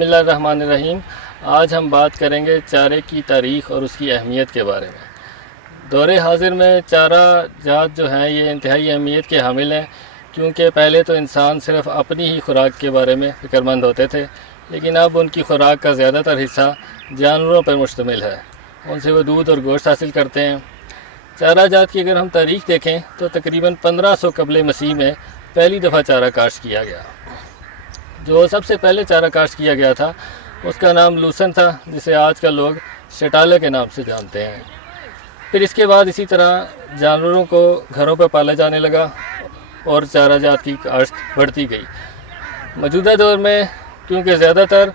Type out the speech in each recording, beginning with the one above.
بسم اللہ الرحمن الرحیم۔ آج ہم بات کریں گے چارے کی تاریخ اور اس کی اہمیت کے بارے میں۔ دور حاضر میں چارہ جات جو ہیں یہ انتہائی اہمیت کے حامل ہیں، کیونکہ پہلے تو انسان صرف اپنی ہی خوراک کے بارے میں فکر مند ہوتے تھے، لیکن اب ان کی خوراک کا زیادہ تر حصہ جانوروں پر مشتمل ہے۔ ان سے وہ دودھ اور گوشت حاصل کرتے ہیں۔ چارہ جات کی اگر ہم تاریخ دیکھیں تو تقریباً 1500 قبل مسیح میں پہلی دفعہ چارہ کاشت کیا گیا۔ جو سب سے پہلے چارہ کاشت کیا گیا تھا اس کا نام لوسن تھا، جسے آج کل لوگ شٹالہ کے نام سے جانتے ہیں۔ پھر اس کے بعد اسی طرح جانوروں کو گھروں پر پالا جانے لگا اور چارہ جات کی کاشت بڑھتی گئی۔ موجودہ دور میں کیونکہ زیادہ تر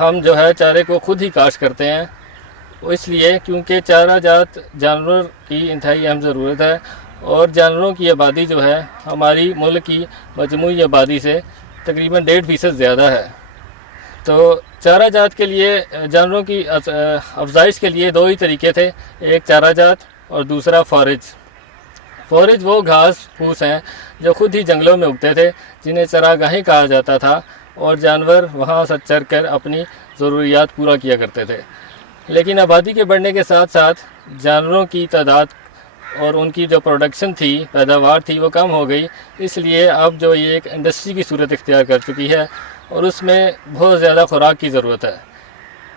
ہم جو ہے چارے کو خود ہی کاشت کرتے ہیں، اس لیے کیونکہ چارہ جات جانور کی انتہائی اہم ضرورت ہے، اور جانوروں کی آبادی جو ہے ہماری ملک کی مجموعی آبادی سے تقریباً 1.5% زیادہ ہے۔ تو چارہ جات کے لیے جانوروں کی افزائش کے لیے دو ہی طریقے تھے، ایک چارہ جات اور دوسرا فورج۔ فورج وہ گھاس پھوس ہیں جو خود ہی جنگلوں میں اگتے تھے، جنہیں چراگاہیں کہا جاتا تھا، اور جانور وہاں سے چر کر اپنی ضروریات پورا کیا کرتے تھے۔ لیکن آبادی کے بڑھنے کے ساتھ ساتھ جانوروں کی تعداد اور ان کی جو پروڈکشن تھی، پیداوار تھی، وہ کم ہو گئی۔ اس لیے اب جو یہ ایک انڈسٹری کی صورت اختیار کر چکی ہے، اور اس میں بہت زیادہ خوراک کی ضرورت ہے۔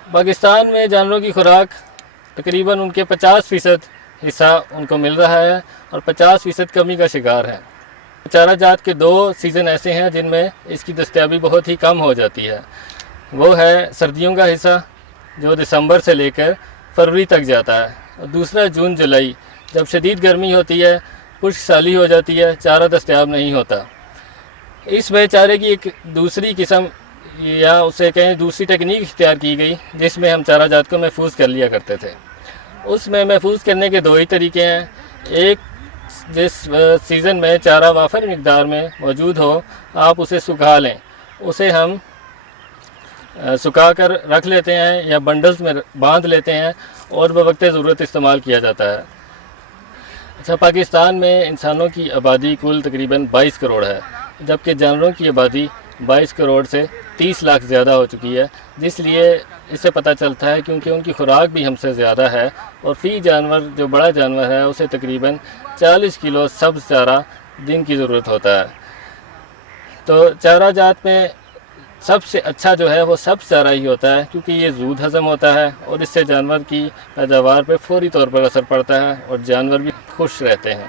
پاکستان میں جانوروں کی خوراک تقریباً ان کے 50% حصہ ان کو مل رہا ہے، اور 50% کمی کا شکار ہے۔ چارہ جات کے 2 سیزن ایسے ہیں جن میں اس کی دستیابی بہت ہی کم ہو جاتی ہے۔ وہ ہے سردیوں کا حصہ جو دسمبر سے لے کر فروری تک جاتا ہے، اور دوسرا جون جولائی، جب شدید گرمی ہوتی ہے، خشک سالی ہو جاتی ہے، چارہ دستیاب نہیں ہوتا۔ اس میں چارے کی ایک دوسری قسم یا اسے کہیں دوسری ٹیکنیک اختیار کی گئی، جس میں ہم چارہ جات کو محفوظ کر لیا کرتے تھے۔ اس میں محفوظ کرنے کے 2 ہی طریقے ہیں۔ ایک، جس سیزن میں چارہ وافر مقدار میں موجود ہو، آپ اسے سکھا لیں۔ اسے ہم سکھا کر رکھ لیتے ہیں یا بنڈلز میں باندھ لیتے ہیں، اور بوقت ضرورت استعمال کیا جاتا ہے۔ اچھا، پاکستان میں انسانوں کی آبادی کل تقریباً 22 کروڑ ہے، جبکہ جانوروں کی آبادی 22 کروڑ سے 30 لاکھ زیادہ ہو چکی ہے، جس لیے اس سے پتہ چلتا ہے کیونکہ ان کی خوراک بھی ہم سے زیادہ ہے، اور فی جانور جو بڑا جانور ہے اسے تقریباً 40 کلو سبز چارہ دن کی ضرورت ہوتا ہے۔ تو چارہ جات میں سب سے اچھا جو ہے وہ سبز چارہ ہی ہوتا ہے، کیونکہ یہ زود ہضم ہوتا ہے، اور اس سے جانور کی پیداوار پہ فوری طور پر اثر پڑتا ہے، اور جانور بھی خوش رہتے ہیں۔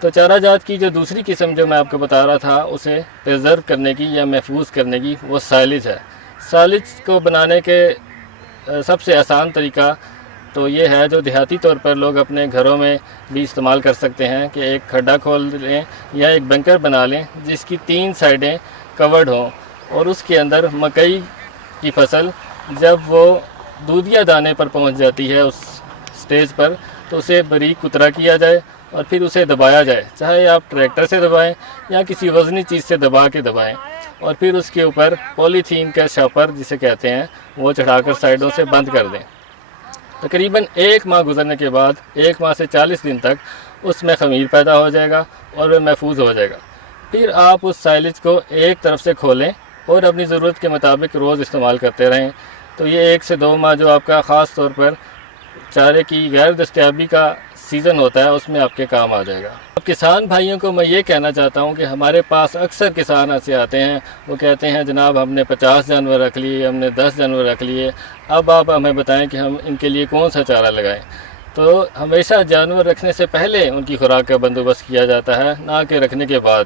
تو چارہ جات کی جو دوسری قسم جو میں آپ کو بتا رہا تھا، اسے پریزرو کرنے کی یا محفوظ کرنے کی، وہ سائلج ہے۔ سائلج کو بنانے کے سب سے آسان طریقہ تو یہ ہے، جو دیہاتی طور پر لوگ اپنے گھروں میں بھی استعمال کر سکتے ہیں، کہ ایک کھڈا کھول لیں یا ایک بنکر بنا لیں جس کی 3 سائڈیں کورڈ ہوں، اور اس کے اندر مکئی کی فصل جب وہ دودھیا دانے پر پہنچ جاتی ہے اس سٹیج پر، تو اسے باریک کترا کیا جائے اور پھر اسے دبایا جائے، چاہے آپ ٹریکٹر سے دبائیں یا کسی وزنی چیز سے دبا کے دبائیں، اور پھر اس کے اوپر پولی تھین کا شاپر جسے کہتے ہیں وہ چڑھا کر سائڈوں سے بند کر دیں۔ تقریباً 1 ماہ گزرنے کے بعد 1 ماہ سے 40 دن تک اس میں خمیر پیدا ہو جائے گا اور وہ محفوظ ہو جائے گا۔ پھر آپ اس سائلج کو ایک طرف سے کھولیں اور اپنی ضرورت کے مطابق روز استعمال کرتے رہیں، تو یہ 1 سے 2 ماہ جو آپ کا خاص طور پر چارے کی غیر دستیابی کا سیزن ہوتا ہے، اس میں آپ کے کام آ جائے گا۔ اب کسان بھائیوں کو میں یہ کہنا چاہتا ہوں کہ ہمارے پاس اکثر کسان ایسے آتے ہیں، وہ کہتے ہیں جناب ہم نے 50 جانور رکھ لیے، ہم نے 10 جانور رکھ لیے، اب آپ ہمیں بتائیں کہ ہم ان کے لیے کون سا چارہ لگائیں۔ تو ہمیشہ جانور رکھنے سے پہلے ان کی خوراک کا بندوبست کیا جاتا ہے، نہ کہ رکھنے کے بعد۔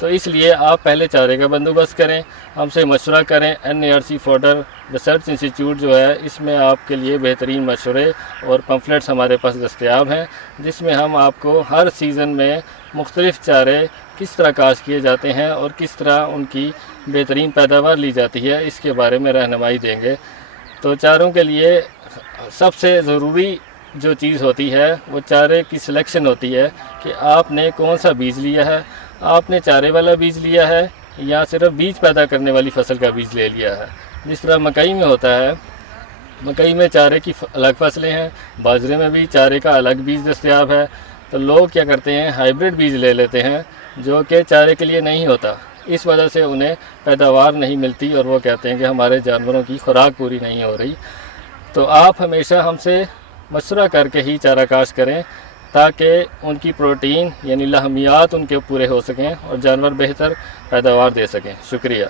تو اس لیے آپ پہلے چارے کا بندوبست کریں، ہم سے مشورہ کریں۔ NARC فوڈر ریسرچ انسٹیٹیوٹ جو ہے، اس میں آپ کے لیے بہترین مشورے اور پمفلٹس ہمارے پاس دستیاب ہیں، جس میں ہم آپ کو ہر سیزن میں مختلف چارے کس طرح کاشت کیے جاتے ہیں اور کس طرح ان کی بہترین پیداوار لی جاتی ہے، اس کے بارے میں رہنمائی دیں گے۔ تو چاروں کے لیے سب سے ضروری جو چیز ہوتی ہے وہ چارے کی سلیکشن ہوتی ہے، کہ آپ نے کون سا بیج لیا ہے، آپ نے چارے والا بیج لیا ہے یا صرف بیج پیدا کرنے والی فصل کا بیج لے لیا ہے۔ جس طرح مکئی میں ہوتا ہے، مکئی میں چارے کی الگ فصلیں ہیں، باجرے میں بھی چارے کا الگ بیج دستیاب ہے۔ تو لوگ کیا کرتے ہیں، ہائیبرڈ بیج لے لیتے ہیں جو کہ چارے کے لیے نہیں ہوتا۔ اس وجہ سے انہیں پیداوار نہیں ملتی اور وہ کہتے ہیں کہ ہمارے جانوروں کی خوراک پوری نہیں ہو رہی۔ تو آپ ہمیشہ ہم سے مشورہ کر کے ہی چارہ کاشت کریں تاکہ ان کی پروٹین یعنی لحمیات ان کے پورے ہو سکیں اور جانور بہتر پیداوار دے سکیں۔ شکریہ۔